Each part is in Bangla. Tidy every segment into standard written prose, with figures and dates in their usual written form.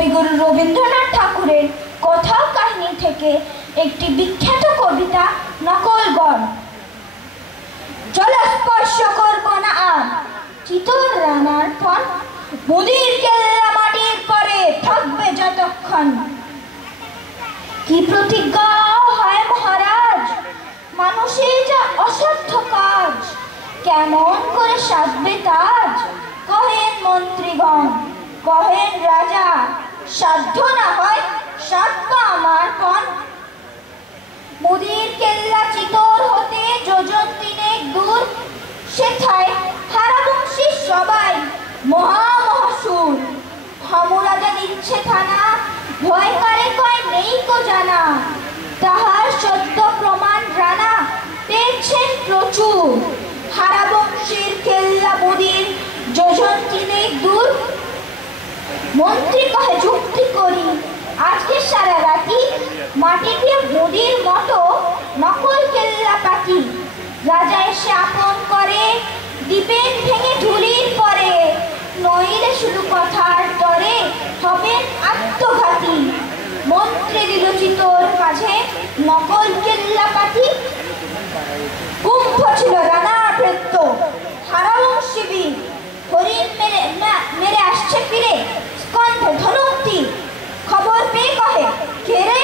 কবিগুরু রবীন্দ্রনাথ ঠাকুরের কথা কাহিনী থেকে একটি বিখ্যাত কবিতা নকল গণ। জল স্পর্শ করব না আর চিতর রানার পণ, মুদির কেল্লা মাটির পরে থাকবে যতক্ষণ। কি প্রতিজ্ঞা হয় মহারাজ, মানুষের যা অসাধ্য কাজ, কেমন করে সাধবে তাজ? কহেন মন্ত্রীগণ, কহেন রাজা, সাধ্য না হয় সাধবা আমার পণ। মুদির কেল্লা চিতর হতে যোজন তিনেক দূর, সেথায় হারাবংশী সবাই মহামহাসুর। হামুরাজা দিচ্ছে থানা, ভয় কারে কয় নেই কো জানা, তাহার সত্য প্রমাণ রানা পেয়েছেন প্রচুর। হারাবংশীর কেল্লা মুদির যোজন তিনেক দূর। মন্ত্রী কহে যুক্তি করি আজকে সারা রাতি, মাটি দিয়ে মুদির মতো নকল কেল্লা পাতি। রাজা এসে আপন করে দিবেন ভেঙে ধুলির পরে, নইলে শুধু কথার তরে হবেন আত্মঘাতী। মন্ত্রী দিল চিতর মাঝে নকল কেল্লা পাতি। কুম্ভ ছিল রানার ভৃত্য হারাবংশী বীর, হরিণ মেরে আসছে ফিরে স্কন্ধে ধনুক্তি। খবর পেয়ে কহে কে রে,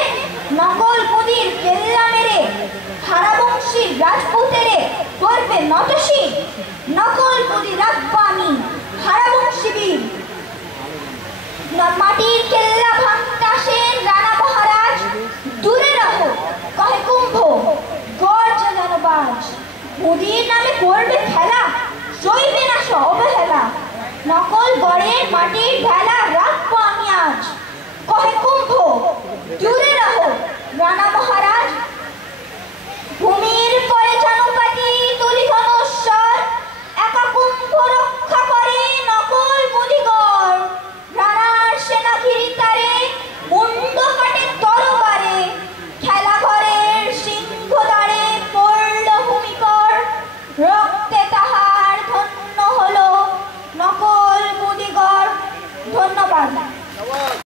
নকল মুদির কেল্লা মেরে হারাবংশীর রাজপুতেরে করবে নতশির। নকল মুদি রাখবো আমি হারাবংশী বীর। মাটির কেল্লা ভাঙতে আসেন রানা মহারাজ, দূরে রহো কহে কুম্ভ গড় জাগানো বাজ। মুদির নামে করবে খেলা, সইবে না অবহেলা, নকল গড়ের মাটির ভেলা রাখবো